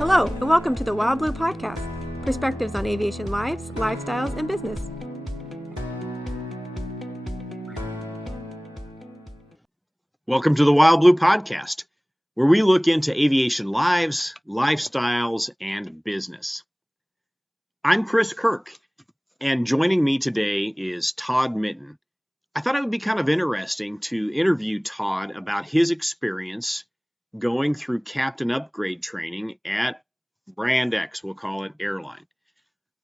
Hello, and welcome to the Wild Blue Podcast, perspectives on aviation lives, lifestyles, and business. Welcome to the Wild Blue Podcast, where we look into aviation lives, lifestyles, and business. I'm Chris Kirk, and joining me today is Todd Mitten. I thought it would be kind of interesting to interview Todd about his experience going through captain upgrade training at Brand X, we'll call it airline.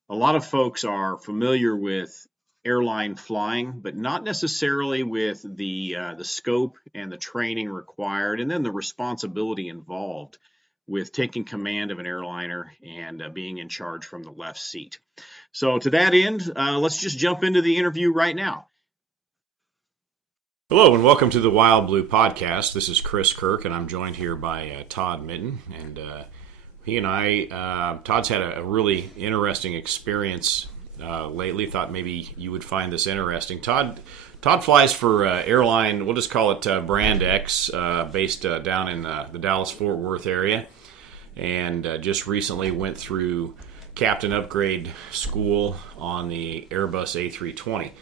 A lot of folks are familiar with airline flying, but not necessarily with the scope and the training required, and then the responsibility involved with taking command of an airliner and being in charge from the left seat. So to that end, let's just jump into the interview right now. Hello and welcome to the Wild Blue Podcast. This is Chris Kirk, and I'm joined here by Todd Mitten. And he and I, Todd's had a really interesting experience lately. Thought maybe you would find this interesting. Todd flies for airline, we'll just call it Brand X, based down in the Dallas-Fort Worth area. And just recently went through captain upgrade school on the Airbus A320.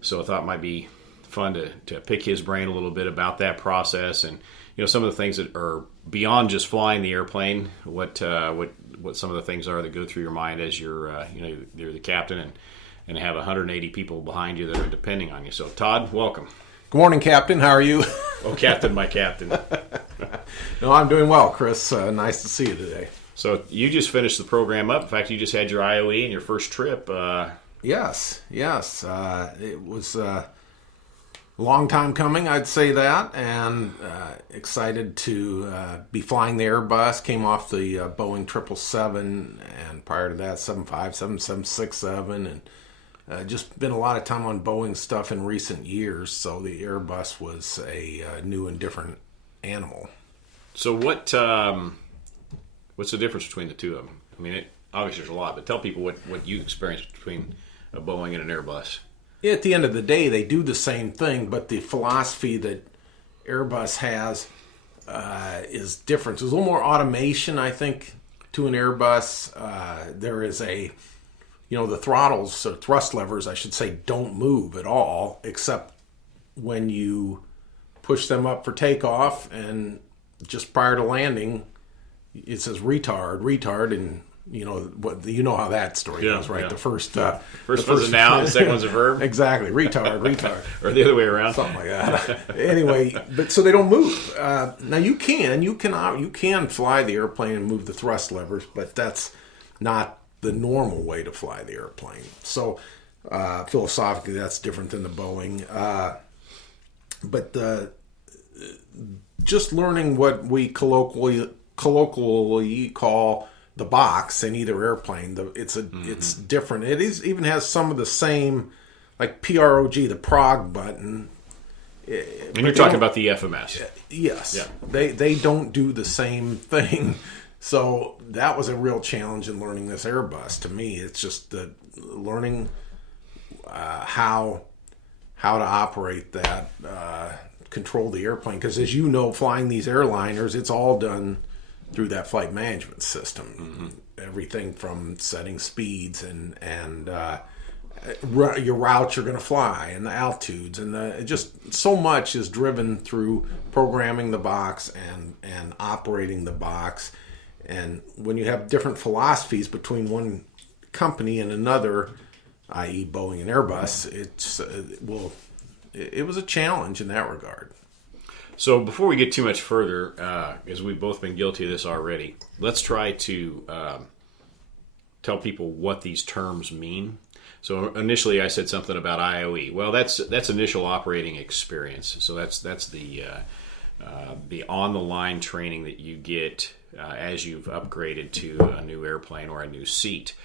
So I thought it might be fun to pick his brain a little bit about that process and some of the things that are beyond just flying the airplane. What some of the things are that go through your mind as you're the captain and have 180 people behind you that are depending on you. So Todd, welcome. Good morning, Captain. How are you? Oh, Captain, my Captain. No, I'm doing well, Chris. Nice to see you today. So you just finished the program up. In fact, you just had your IOE and your first trip. Yes. It was a long time coming, I'd say that, and excited to be flying the Airbus. Came off the Boeing 777, and prior to that, 757, 767, and just been a lot of time on Boeing stuff in recent years, so the Airbus was a new and different animal. So what's the difference between the two of them? I mean, obviously there's a lot, but tell people what you experienced between a Boeing and an Airbus. At the end of the day, they do the same thing, but the philosophy that Airbus has is different. There's a little more automation, I think, to an Airbus. There is the throttles, or thrust levers, I should say, don't move at all, except when you push them up for takeoff, and just prior to landing, it says retard, and you know how that story goes, right? Yeah. The first one's a noun, the second one's a verb. Exactly, retard, or the other way around, something like that. Anyway, but so they don't move. Now you can fly the airplane and move the thrust levers, but that's not the normal way to fly the airplane. So philosophically, that's different than the Boeing. But just learning what we colloquially call the box in either airplane, it's different. It even has some of the same, like PROG, the prog button. And you're talking about the FMS. Yes. Yeah. They don't do the same thing. So that was a real challenge in learning this Airbus. To me, it's just learning how to operate that, control the airplane. Because as you know, flying these airliners, it's all done through that flight management system. Mm-hmm. Everything from setting speeds and your routes you're going to fly and the altitudes and just so much is driven through programming the box and operating the box. And when you have different philosophies between one company and another, i.e. Boeing and Airbus, it was a challenge in that regard. So before we get too much further, as we've both been guilty of this already, let's try to tell people what these terms mean. So initially I said something about IOE. Well, that's initial operating experience. So that's the on-the-line training that you get as you've upgraded to a new airplane or a new seat,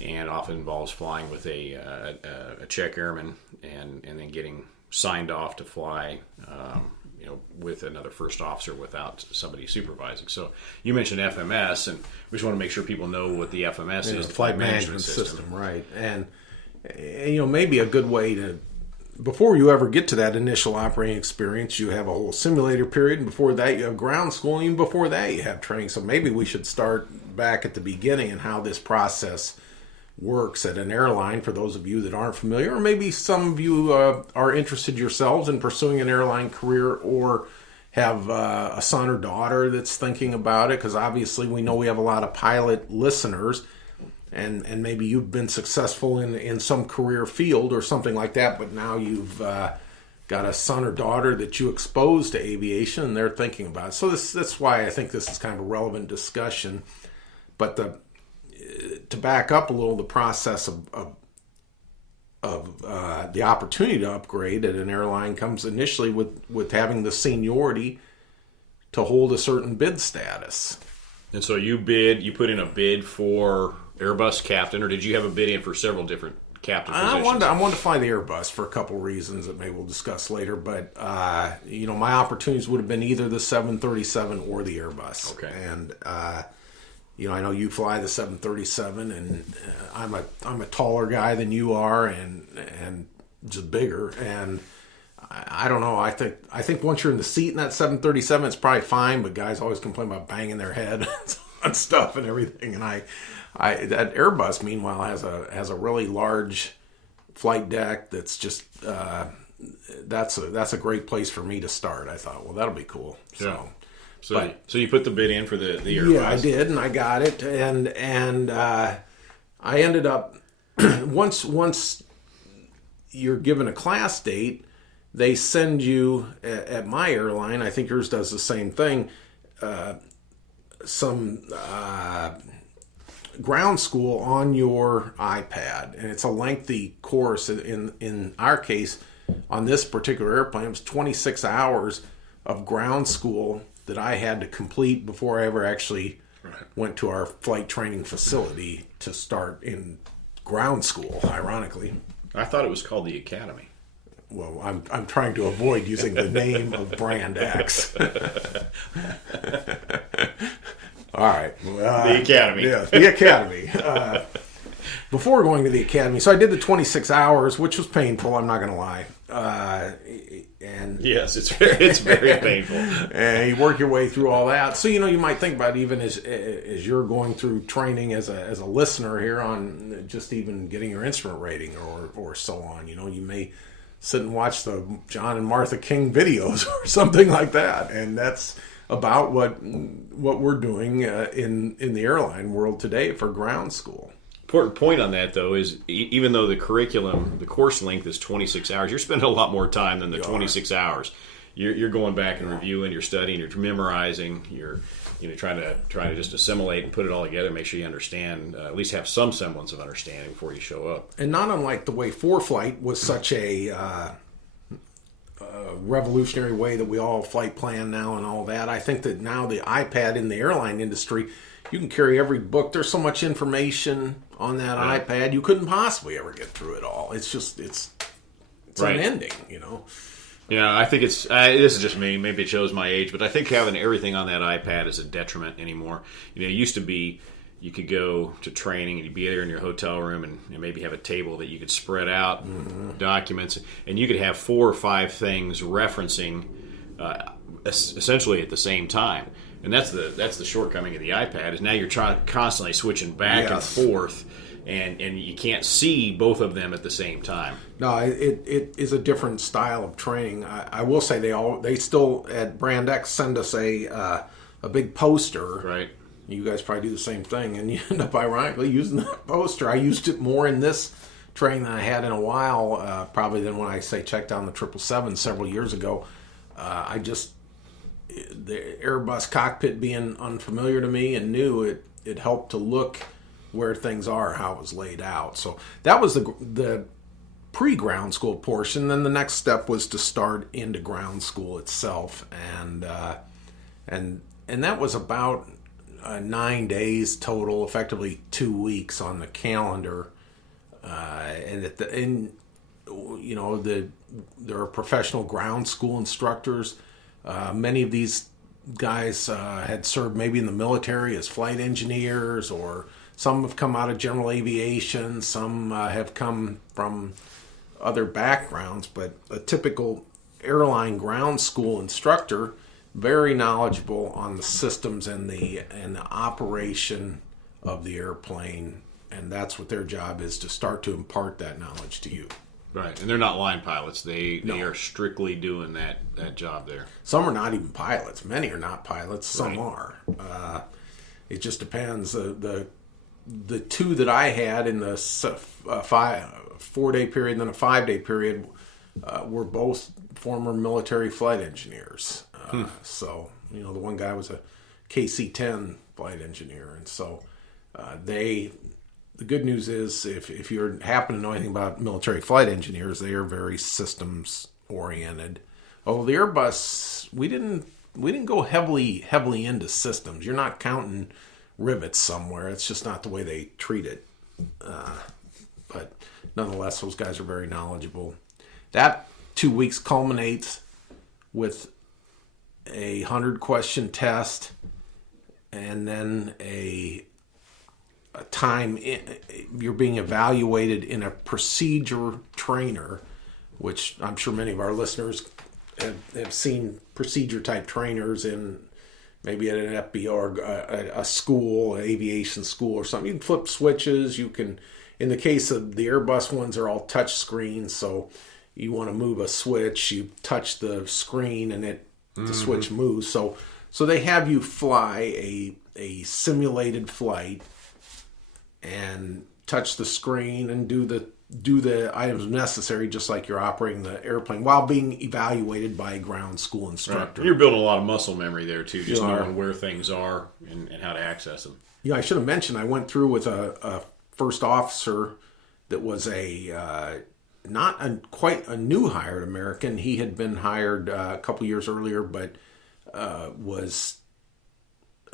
and often involves flying with a check airman and then getting signed off to fly with another first officer without somebody supervising. So you mentioned FMS, and we just want to make sure people know what the FMS is, the flight management system, right? And maybe a good way to before you ever get to that initial operating experience, you have a whole simulator period, and before that you have ground school, and even before that you have training. So maybe we should start back at the beginning and how this process works at an airline for those of you that aren't familiar, or maybe some of you are interested yourselves in pursuing an airline career, or have a son or daughter that's thinking about it, because obviously we know we have a lot of pilot listeners, and maybe you've been successful in some career field or something like that, but now you've got a son or daughter that you exposed to aviation and they're thinking about it. So that's why I think this is kind of a relevant discussion. But to back up a little, the process of the opportunity to upgrade at an airline comes initially with having the seniority to hold a certain bid status. And so you put in a bid for Airbus captain, or did you have a bid in for several different captain positions? I wanted to fly the Airbus for a couple reasons that maybe we'll discuss later, but my opportunities would have been either the 737 or the Airbus. Okay. And I know you fly the 737, and I'm a taller guy than you are, and just bigger. And I don't know. I think once you're in the seat in that 737, it's probably fine. But guys always complain about banging their head on stuff and everything. And that Airbus, meanwhile, has a really large flight deck. That's just that's a great place for me to start. I thought, well, that'll be cool. Yeah. So you put the bid in for the Airbus? Yeah, I did, and I got it, and I ended up once you're given a class date, they send you at my airline. I think yours does the same thing. Some ground school on your iPad, and it's a lengthy course. In our case, on this particular airplane, it was 26 hours of ground school that I had to complete before I ever actually went to our flight training facility to start in ground school, ironically. I thought it was called the Academy. Well, I'm trying to avoid using the name of Brand X. All right. The Academy. Yeah, the Academy. Before going to the Academy, so I did the 26 hours, which was painful, I'm not going to lie. And yes, it's very painful. And you work your way through all that. So, you might think about, even as you're going through training as a listener here, on just even getting your instrument rating or so on. You may sit and watch the John and Martha King videos or something like that. And that's about what we're doing in the airline world today for ground school. Important point on that, though, is even though the curriculum, the course length is 26 hours, you're spending a lot more time than the 26 hours. You're going back and reviewing, you're studying, you're memorizing, you're trying to just assimilate and put it all together, make sure you understand, at least have some semblance of understanding before you show up. And not unlike the way ForeFlight was such a revolutionary way that we all flight plan now and all that, I think that now the iPad in the airline industry, you can carry every book. There's so much information on that iPad, you couldn't possibly ever get through it all. It's unending, Yeah, I think this is just me. Maybe it shows my age, but I think having everything on that iPad is a detriment anymore. It used to be you could go to training and you'd be there in your hotel room and maybe have a table that you could spread out documents, and you could have 4 or 5 things referencing essentially at the same time. And that's the shortcoming of the iPad, is now you're constantly switching back and forth, and you can't see both of them at the same time. No, it is a different style of training. I will say they still at Brand X send us a big poster. Right. You guys probably do the same thing, and you end up ironically using that poster. I used it more in this training than I had in a while, probably than when I checked down the 777 several years ago. The Airbus cockpit being unfamiliar to me and new, it helped to look where things are, how it was laid out. So that was the pre-ground school portion. Then the next step was to start into ground school itself, and that was about 9 days total, effectively 2 weeks on the calendar. There are professional ground school instructors. Many of these guys had served maybe in the military as flight engineers, or some have come out of general aviation. Some have come from other backgrounds, but a typical airline ground school instructor, very knowledgeable on the systems and the operation of the airplane, and that's what their job is, to start to impart that knowledge to you. Right, and they're not line pilots. They are strictly doing that job there. Some are not even pilots. Many are not pilots. Some Right. are. It just depends. The two that I had in the 4-day period and then a 5-day period were both former military flight engineers. So, the one guy was a KC-10 flight engineer. And so the good news is if you happen to know anything about military flight engineers, they are very systems oriented. Oh, the Airbus, we didn't go heavily into systems. You're not counting rivets somewhere. It's just not the way they treat it. But nonetheless, those guys are very knowledgeable. That 2 weeks culminates with a 100-question test, and then a time you're being evaluated in a procedure trainer, which I'm sure many of our listeners have seen procedure type trainers in maybe at an FBO or a school, an aviation school or something. You can flip switches. You can, in the case of the Airbus ones, are all touch screens. So you want to move a switch, you touch the screen and the switch moves. So they have you fly a simulated flight and touch the screen and do the items necessary, just like you're operating the airplane, while being evaluated by a ground school instructor. Right. You're building a lot of muscle memory there too, just knowing where things are and how to access them. Yeah, I should have mentioned I went through with a first officer that was quite a new hired American. He had been hired a couple years earlier, but was,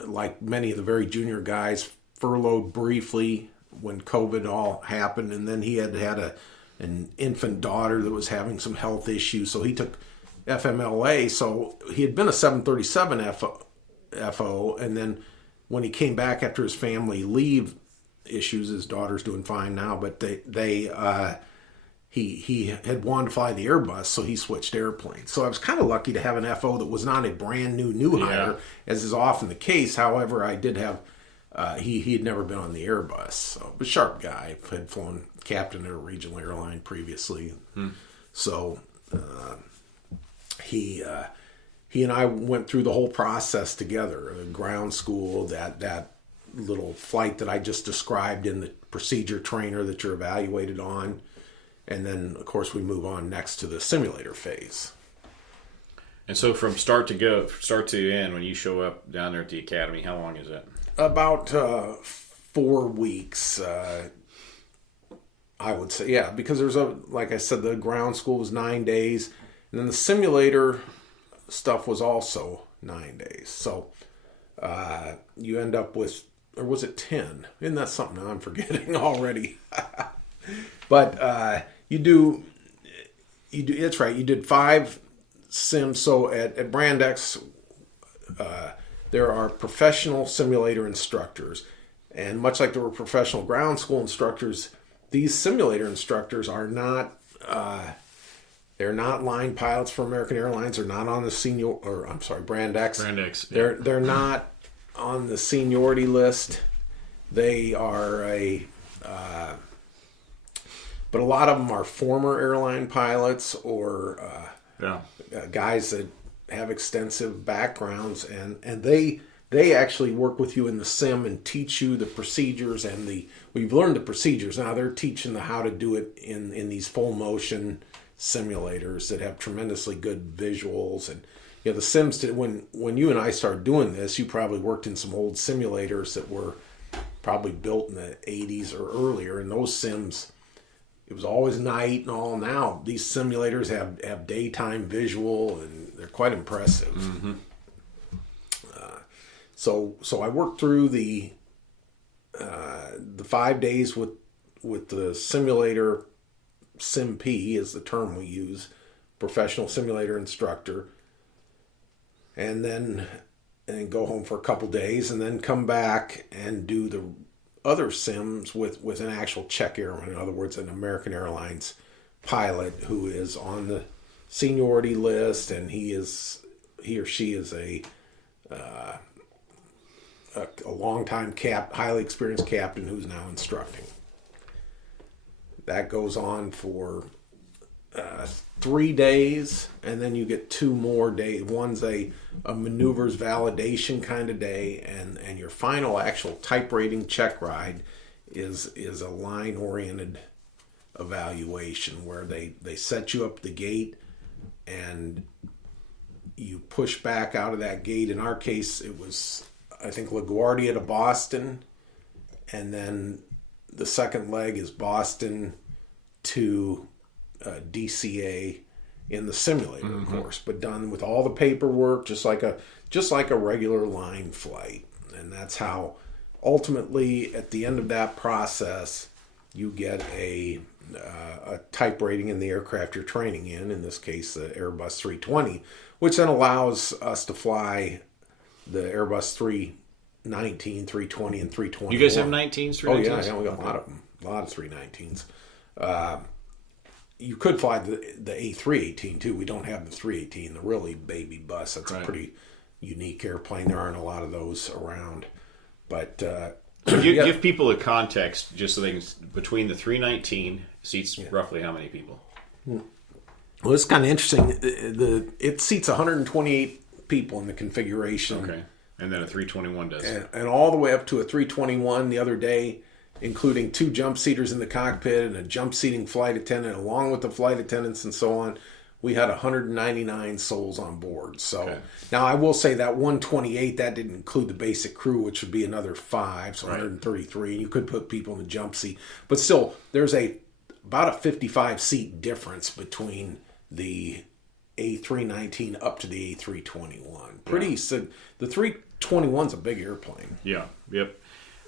like many of the very junior guys, furloughed briefly when COVID all happened, and then he had an infant daughter that was having some health issues, so he took FMLA. So he had been a 737 FO, and then when he came back after his family leave issues, his daughter's doing fine now, but he had wanted to fly the Airbus, so he switched airplanes. So I was kind of lucky to have an FO that was not a brand new hire, as is often the case. However, I did have he had never been on the Airbus, so a sharp guy, had flown captain at a regional airline previously. So he and I went through the whole process together. The ground school, that little flight that I just described in the procedure trainer that you're evaluated on, and then of course we move on next to the simulator phase. And so from start to end, when you show up down there at the academy, how long is that? About 4 weeks, I would say. Yeah, because there's like I said, the ground school was 9 days, and then the simulator stuff was also 9 days. So you end up with, or was it 10? Isn't that something I'm forgetting already? But you do. That's right. You did 5 sims. So at Brand X, there are professional simulator instructors, and much like there were professional ground school instructors, these simulator instructors are not. They're not line pilots for American Airlines. They're not on the Brand X. Brand X. They're not on the seniority list. They are but a lot of them are former airline pilots or guys that have extensive backgrounds, and they actually work with you in the sim and teach you the procedures we've learned the procedures. Now they're teaching how to do it in these full motion simulators that have tremendously good visuals. And the sims, when you and I started doing this, you probably worked in some old simulators that were probably built in the 80s or earlier, and those sims, it was always night and all. Now these simulators have daytime visual, and they're quite impressive. Mm-hmm. So I worked through the 5 days with the simulator. SimP is the term we use, professional simulator instructor, and then go home for a couple days, and then come back and do the other sims with an actual check airman. In other words, an American Airlines pilot who is on the seniority list, and he or she is a long-time highly experienced captain who's now instructing. That goes on for 3 days, and then you get 2 more days. One's a maneuvers validation kind of day, and your final actual type rating check ride is a line-oriented evaluation where they set you up at the gate and you push back out of that gate. In our case, it was, I think, LaGuardia to Boston, and then the second leg is Boston to DCA in the simulator, of course, but done with all the paperwork, just like a regular line flight. And that's how ultimately at the end of that process you get a type rating in the aircraft you're training in this case the Airbus 320, which then allows us to fly the Airbus 319, 320, and 321. You guys have 19s, 319s? Oh yeah, we got a lot of them, a lot of 319s. You could fly the A318 too. We don't have the 318, the really baby bus. That's a pretty unique airplane. There aren't a lot of those around. But so give people a context, just so they can, between the 319 seats, roughly how many people? Well, it's kind of interesting. It seats 128 people in the configuration. Okay, and then a 321 does. And all the way up to a 321 the other day, including 2 jump seaters in the cockpit and a jump seating flight attendant, along with the flight attendants and so on. We had 199 souls on board. So now I will say that 128, that didn't include the basic crew, which would be another 5, so 133. And you could put people in the jump seat, but still, there's about a 55 seat difference between the A319 up to the A321. So the 321's a big airplane. Yeah. Yep.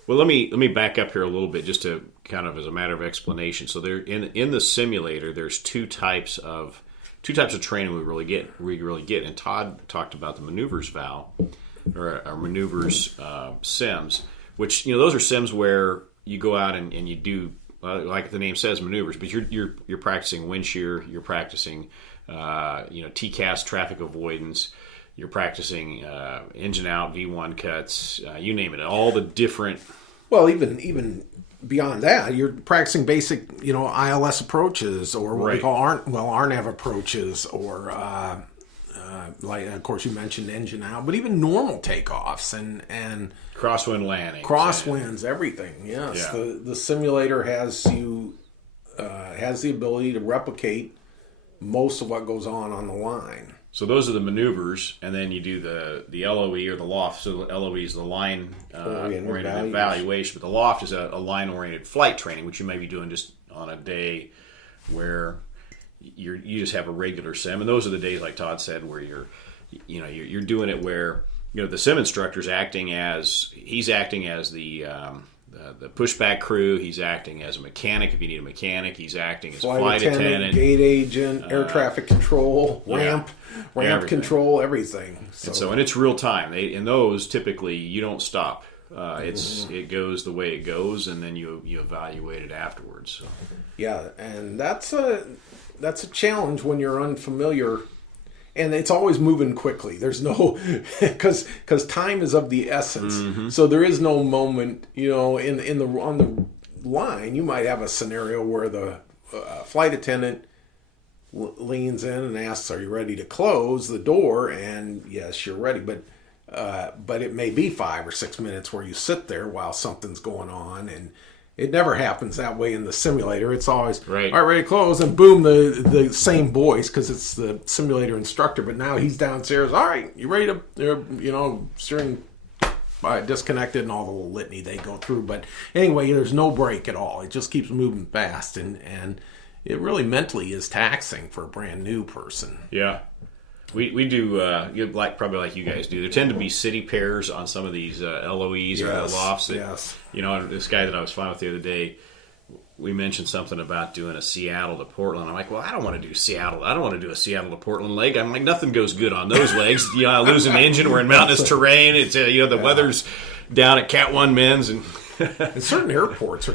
Well, let me back up here a little bit, just to kind of as a matter of explanation. So there in the simulator, there's two types of training we really get. And Todd talked about the maneuvers val, or maneuvers sims, which those are sims where you go out and you do like the name says, maneuvers, but you're practicing wind shear, you're practicing TCAS, traffic avoidance. You're practicing engine out, V1 cuts, you name it, all the different. Well, even beyond that, you're practicing basic, ILS approaches, or what we call RNAV approaches, or like, of course, you mentioned engine out, but even normal takeoffs and crosswind landings, crosswinds, everything. Yes, yeah. The simulator has the ability to replicate most of what goes on the line. So those are the maneuvers, and then you do the LOE or the loft. So the LOE is the line oriented evaluation, but the loft is a line oriented flight training, which you may be doing just on a day where you just have a regular sim. And those are the days, like Todd said, where you're doing it where the sim instructor's acting as the pushback crew. He's acting as a mechanic if you need a mechanic. He's acting as a flight attendant, gate agent, air traffic control, ramp control, everything. And it's real time. In those, typically you don't stop. It goes the way it goes, and then you evaluate it afterwards. So. Yeah, and that's a challenge when you're unfamiliar. And it's always moving quickly. There's no, because time is of the essence. Mm-hmm. So there is no moment, on the line. You might have a scenario where the flight attendant leans in and asks, "Are you ready to close the door?" And yes, you're ready. But it may be 5 or 6 minutes where you sit there while something's going on, and it never happens that way in the simulator. It's always, all right, ready to close, and boom, the same voice, because it's the simulator instructor, but now he's downstairs. All right, you ready to, steering disconnected, and all the little litany they go through. But anyway, there's no break at all. It just keeps moving fast, and it really mentally is taxing for a brand new person. Yeah. We do probably like you guys do. There tend to be city pairs on some of these LOEs or lofts. Yes. This guy that I was flying with the other day, we mentioned something about doing a Seattle to Portland. I'm like, well, I don't want to do Seattle. I don't want to do a Seattle to Portland leg. I'm like, nothing goes good on those legs. I lose an engine. We're in mountainous terrain. It's the weather's down at Cat 1 Men's, and certain airports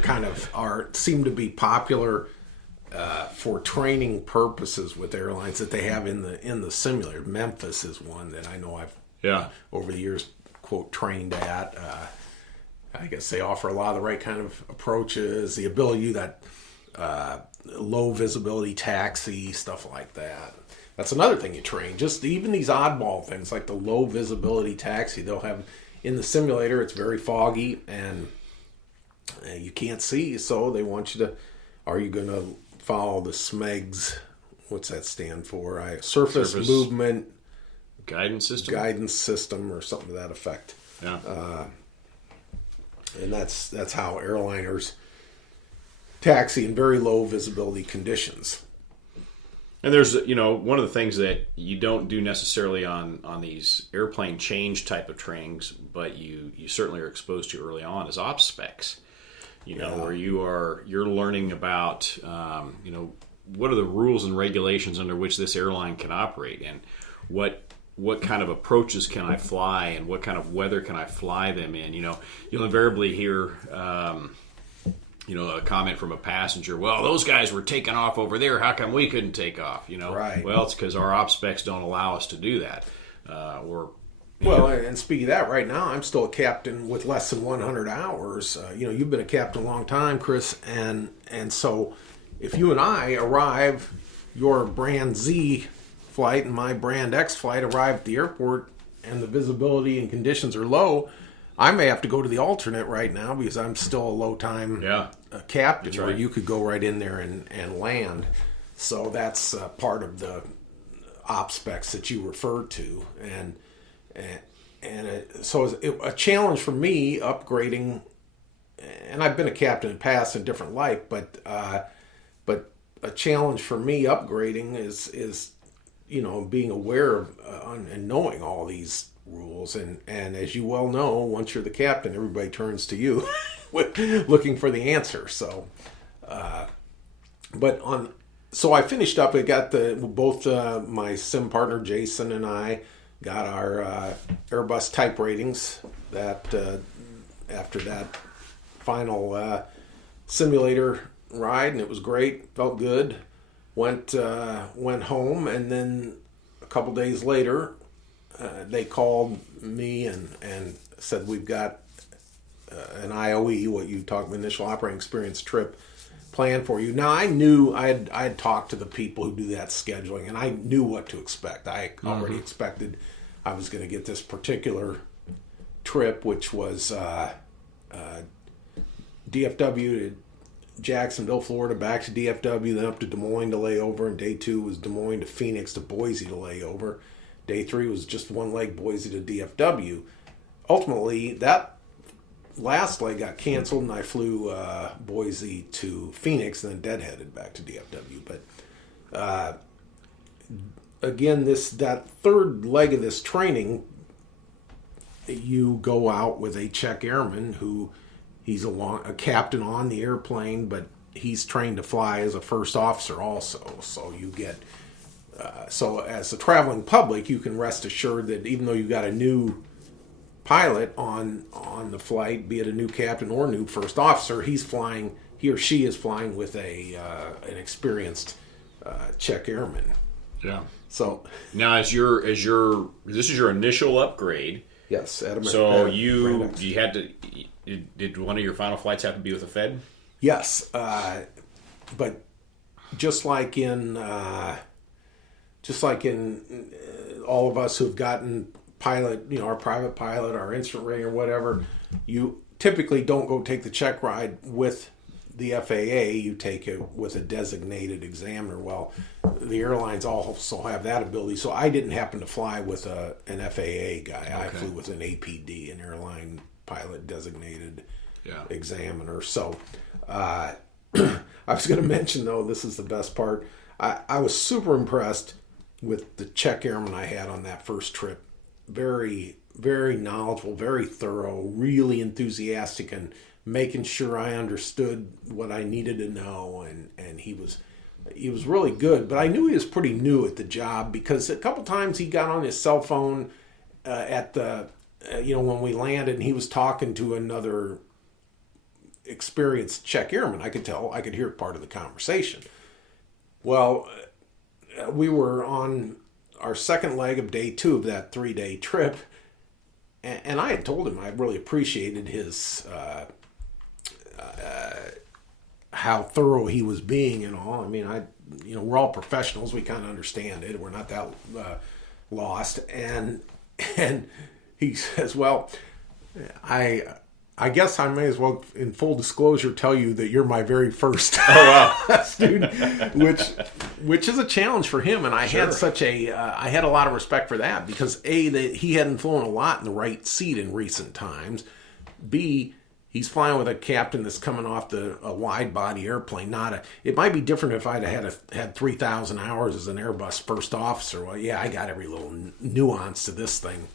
seem to be popular for training purposes with airlines that they have in the simulator. Memphis is one that I know I've over the years quote trained at. I guess they offer a lot of the right kind of approaches, the ability that low visibility taxi, stuff like that. That's another thing you train. Just even these oddball things like the low visibility taxi, they'll have in the simulator. It's very foggy and you can't see, so they want you to. Are you going to follow the SMEGS? What's that stand for? Surface Movement Guidance System, or something to that effect. Yeah. And that's how airliners taxi in very low visibility conditions. And there's, one of the things that you don't do necessarily on these airplane change type of trainings, but you certainly are exposed to early on is ops specs. Where you're learning about, what are the rules and regulations under which this airline can operate, and what kind of approaches can I fly, and what kind of weather can I fly them in. You'll invariably hear, a comment from a passenger. Well, those guys were taking off over there. How come we couldn't take off? Right. Well, it's because our ops specs don't allow us to do that. And speaking of that, right now I'm still a captain with less than 100 hours. You've been a captain a long time, Chris, and so if you and I arrive, your brand Z flight and my brand X flight arrive at the airport, and the visibility and conditions are low, I may have to go to the alternate right now because I'm still a low time captain. That's right. Where you could go right in there and land. So that's part of the op specs that you referred to, so a challenge for me upgrading, and I've been a captain in the past in a different life, but a challenge for me upgrading is being aware of and knowing all these rules, and as you well know, once you're the captain, everybody turns to you looking for the answer. So, so I finished up. I got both my sim partner Jason and I got our Airbus type ratings. That after that final simulator ride, and it was great. Felt good. Went home, and then a couple days later, they called me and said we've got an IOE, what you talked about, initial operating experience trip planned for you. Now I knew I had talked to the people who do that scheduling, and I knew what to expect. I already expected I was going to get this particular trip, which was DFW to Jacksonville, Florida, back to DFW, then up to Des Moines to lay over, and day 2 was Des Moines to Phoenix to Boise to lay over. Day 3 was just one leg, Boise to DFW. Ultimately, that last leg got canceled, and I flew Boise to Phoenix, and then deadheaded back to DFW. But again, that third leg of this training, you go out with a check airman who he's a captain on the airplane, but he's trained to fly as a first officer also. So you get so as a traveling public, you can rest assured that even though you got a new pilot on the flight, be it a new captain or new first officer, he or she is flying with an experienced check airman. Yeah. So now, this is your initial upgrade. Yes. Did one of your final flights have to be with a Fed? Yes, but just like in all of us who've gotten pilot, our private pilot, our instrument rating or whatever, you typically don't go take the check ride with the FAA. You take it with a designated examiner. Well, the airlines also have that ability. So I didn't happen to fly with an FAA guy. Okay. I flew with an APD, an airline pilot designated examiner. So I was going to mention, though, this is the best part. I was super impressed with the check airman I had on that first trip. Very, very knowledgeable, very thorough, really enthusiastic, and making sure I understood what I needed to know. And he was really good. But I knew he was pretty new at the job because a couple times he got on his cell phone at the when we landed, and he was talking to another experienced check airman. I could hear part of the conversation. Well, we were on our second leg of day 2 of that 3-day trip, and I had told him I really appreciated his how thorough he was being and all. I mean, we're all professionals. We kind of understand it. We're not that lost. And he says, well, I guess I may as well, in full disclosure, tell you that you're my very first student, which is a challenge for him. And I had I had a lot of respect for that because he hadn't flown a lot in the right seat in recent times. B, he's flying with a captain that's coming off a wide body airplane. It might be different if I'd had 3,000 hours as an Airbus first officer. Well, yeah, I got every little nuance to this thing.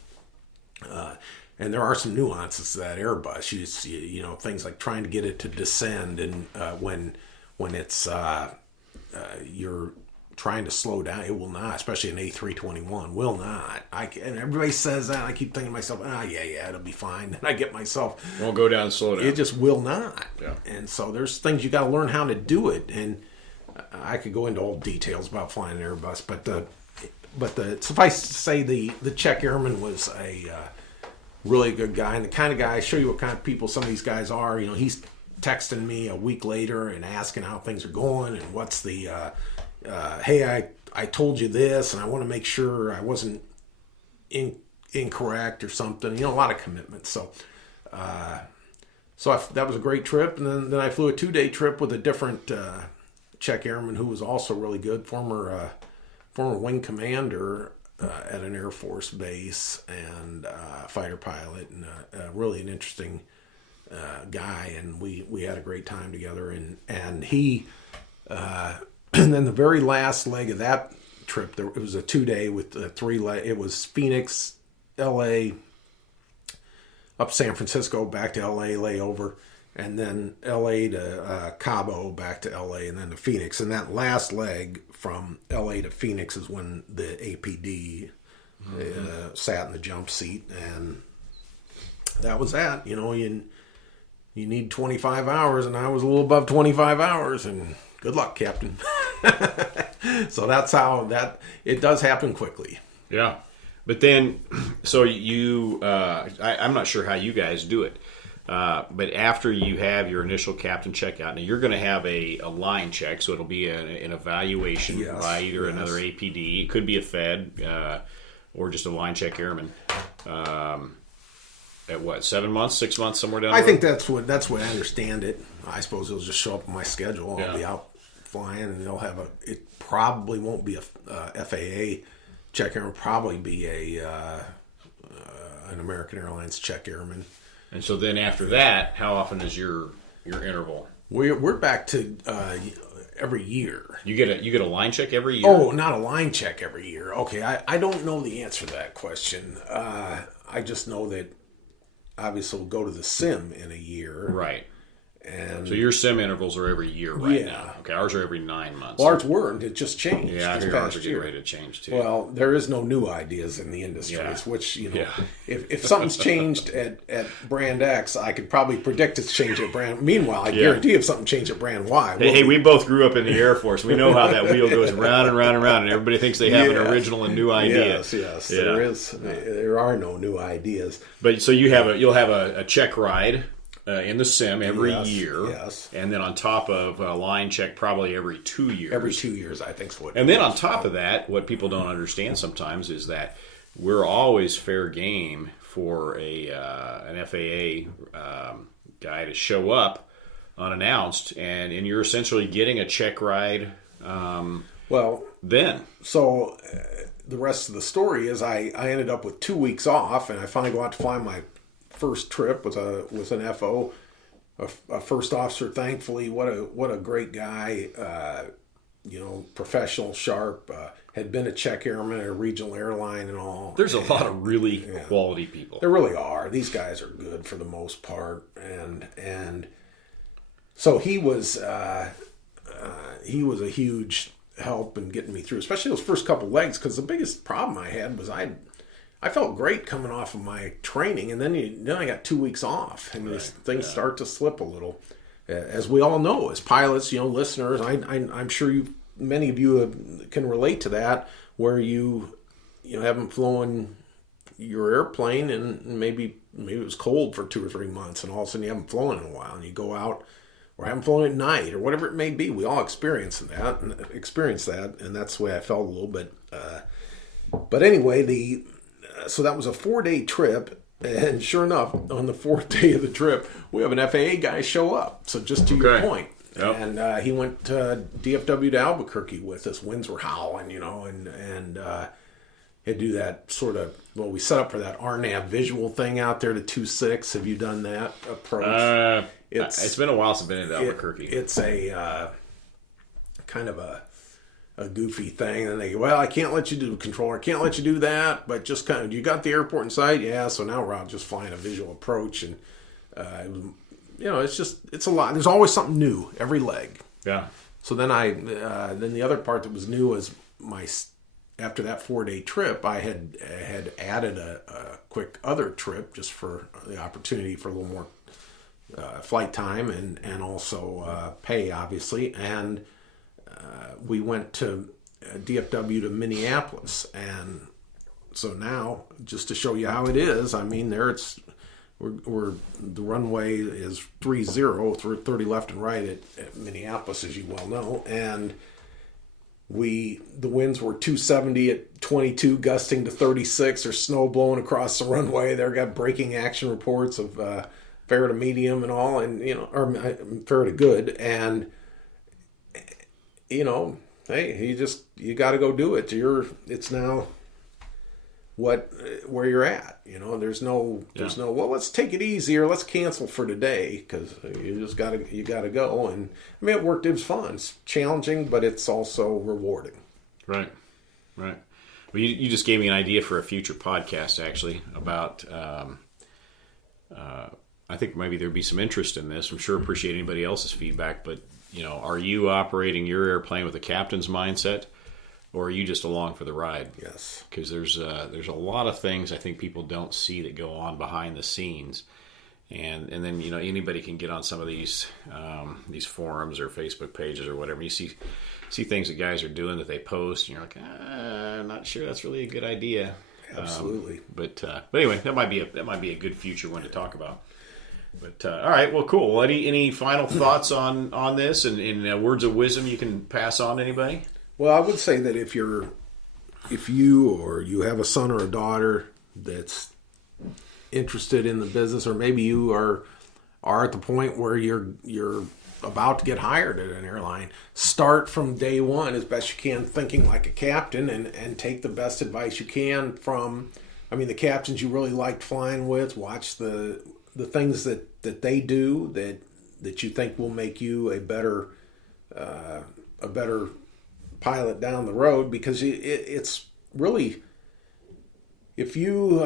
And there are some nuances to that Airbus. You know, things like trying to get it to descend, and when it's you're trying to slow down, it will not. Especially an A321 will not. And everybody says that. And I keep thinking to myself, yeah, it'll be fine. And I get myself, won't go down and slow down. It just will not. Yeah. And so there's things you got to learn how to do it. And I could go into all details about flying an Airbus, but suffice to say, the Czech airman was a really good guy, and the kind of guy, I show you what kind of people some of these guys are. You know, he's texting me a week later and asking how things are going and what's the hey, I told you this and I want to make sure I wasn't incorrect or something. You know, a lot of commitment. So that was a great trip. And then I flew a 2-day trip with a different Czech airman who was also really good, former wing commander at an Air Force base and fighter pilot, and really an interesting guy. And we had a great time together. And he, and then the very last leg of that trip, it was a 2-day with 3 leg. It was Phoenix, L.A., up San Francisco, back to L.A., layover, and then L.A. to Cabo, back to L.A., and then to Phoenix. And that last leg from L.A. to Phoenix is when the APD sat in the jump seat, and that was that. You know, you need 25 hours, and I was a little above 25 hours, and good luck, Captain. So that's how it does happen quickly. Yeah. But then, so I'm not sure how you guys do it. But after you have your initial captain checkout, now you're going to have a line check, so it'll be an evaluation by either another APD. It could be a Fed or just a line check airman. At what, 7 months, 6 months, somewhere down the road? I think that's what I understand it. I suppose it'll just show up on my schedule. I'll be out flying, and they'll have it probably won't be a FAA check airman. Probably be an American Airlines check airman. And so then after that, how often is your interval? We're back to every year. You get a line check every year? Oh, not a line check every year. Okay, I don't know the answer to that question. I just know that obviously we'll go to the sim in a year. Right. And so your sim intervals are every year now. Okay, ours are every 9 months. Well, ours weren't. It just changed. Yeah, I hear ours are getting ready to change too. Well, there is no new ideas in the industry, which, if something's changed at brand X, I could probably predict it's changed at brand. Meanwhile, I guarantee if something changed at brand Y. Hey, we both grew up in the Air Force. We know how that wheel goes round and round and round, and everybody thinks they have an original and new idea. Yes. There are no new ideas. But so you'll have a check ride in the sim every year. Yes. And then on top of a line check probably every 2 years. Every 2 years, I think. And then on top of that, what people don't understand sometimes is that we're always fair game for an FAA guy to show up unannounced, and you're essentially getting a check ride then. So the rest of the story is I ended up with 2 weeks off, and I finally go out to fly my first trip with an FO, a first officer. Thankfully, what a great guy, professional, sharp. Had been a check airman at a regional airline and all. There's a lot of really quality people. There really are. These guys are good for the most part, and so he was a huge help in getting me through, especially those first couple legs. Because the biggest problem I had was I felt great coming off of my training, and then I got 2 weeks off, and things start to slip a little. As we all know, as pilots, listeners, I'm sure you've many of you can relate to that, where you haven't flown your airplane and maybe it was cold for 2 or 3 months, and all of a sudden you haven't flown in a while, and you go out or haven't flown at night or whatever it may be. We all experience that, and that's the way I felt a little bit. But anyway, so that was a 4-day trip, and sure enough, on the 4th day of the trip, we have an FAA guy show up. So just to your point. Yep. And he went DFW to Albuquerque with us. Winds were howling, and had to do that sort of, we set up for that RNAV visual thing out there to 2.6. Have you done that approach? It's been a while since I've been in Albuquerque. It's a kind of a goofy thing. And they go, well, I can't let you do controller. I can't let you do that. But just kind of, you got the airport in sight? Yeah, so now we're out just flying a visual approach. And, it's a lot. There's always something new every leg. Yeah. So then then the other part that was new was after that 4-day trip, I had added a quick other trip just for the opportunity for a little more flight time and also pay, obviously. And we went to DFW to Minneapolis. And so now, just to show you how it is, I mean, we're the runway is 30 through 30 left and right at Minneapolis, as you well know, and the winds were 270 at 22, gusting to 36. There's snow blowing across the runway. There got breaking action reports of fair to medium and all, and or fair to good, and hey, you got to go do it. It's now where you're at. There's no well, let's take it easy or let's cancel for today, because you gotta go. And I mean, it worked. It was fun. It's challenging, but it's also rewarding. Right. Well, you just gave me an idea for a future podcast, actually, about I think maybe there'd be some interest in this. I'm sure appreciate anybody else's feedback, but are you operating your airplane with a captain's mindset, or are you just along for the ride? Yes. Because there's a lot of things I think people don't see that go on behind the scenes, and then anybody can get on some of these forums or Facebook pages or whatever. You see things that guys are doing that they post, and you're like, I'm not sure that's really a good idea. Absolutely. But anyway, that might be a good future one to talk about. But all right, well, cool. Well, any final thoughts on this and words of wisdom you can pass on to anybody? Well, I would say that if you or you have a son or a daughter that's interested in the business, or maybe you are at the point where you're about to get hired at an airline, start from day one as best you can, thinking like a captain, and take the best advice you can from, the captains you really liked flying with. Watch the things that they do that you think will make you a better pilot down the road, because it's really, if you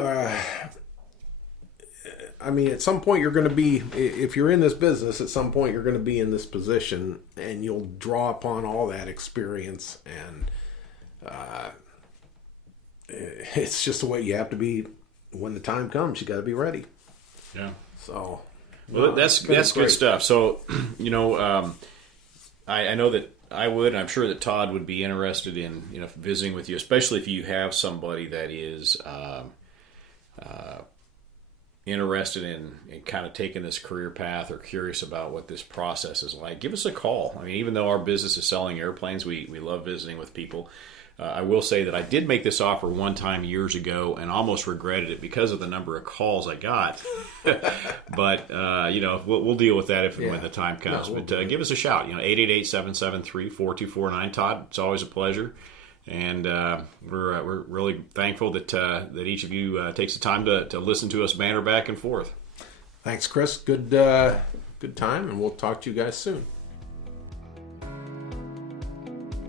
at some point you're going to be, if you're in this business, at some point you're going to be in this position, and you'll draw upon all that experience, and it's just the way you have to be. When the time comes, you got to be ready. Yeah. So well, that's good stuff. So I know that I would, and I'm sure that Todd would be interested in visiting with you, especially if you have somebody that is interested in kind of taking this career path or curious about what this process is like. Give us a call. Even though our business is selling airplanes, we love visiting with people. I will say that I did make this offer one time years ago and almost regretted it because of the number of calls I got. But, we'll deal with that if and when the time comes. No, but give us a shout, 888-773-4249. Todd, it's always a pleasure. And we're really thankful that each of you takes the time to listen to us banter back and forth. Thanks, Chris. Good time, and we'll talk to you guys soon.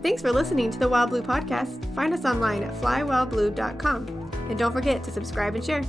Thanks for listening to the Wild Blue Podcast. Find us online at flywildblue.com. And don't forget to subscribe and share.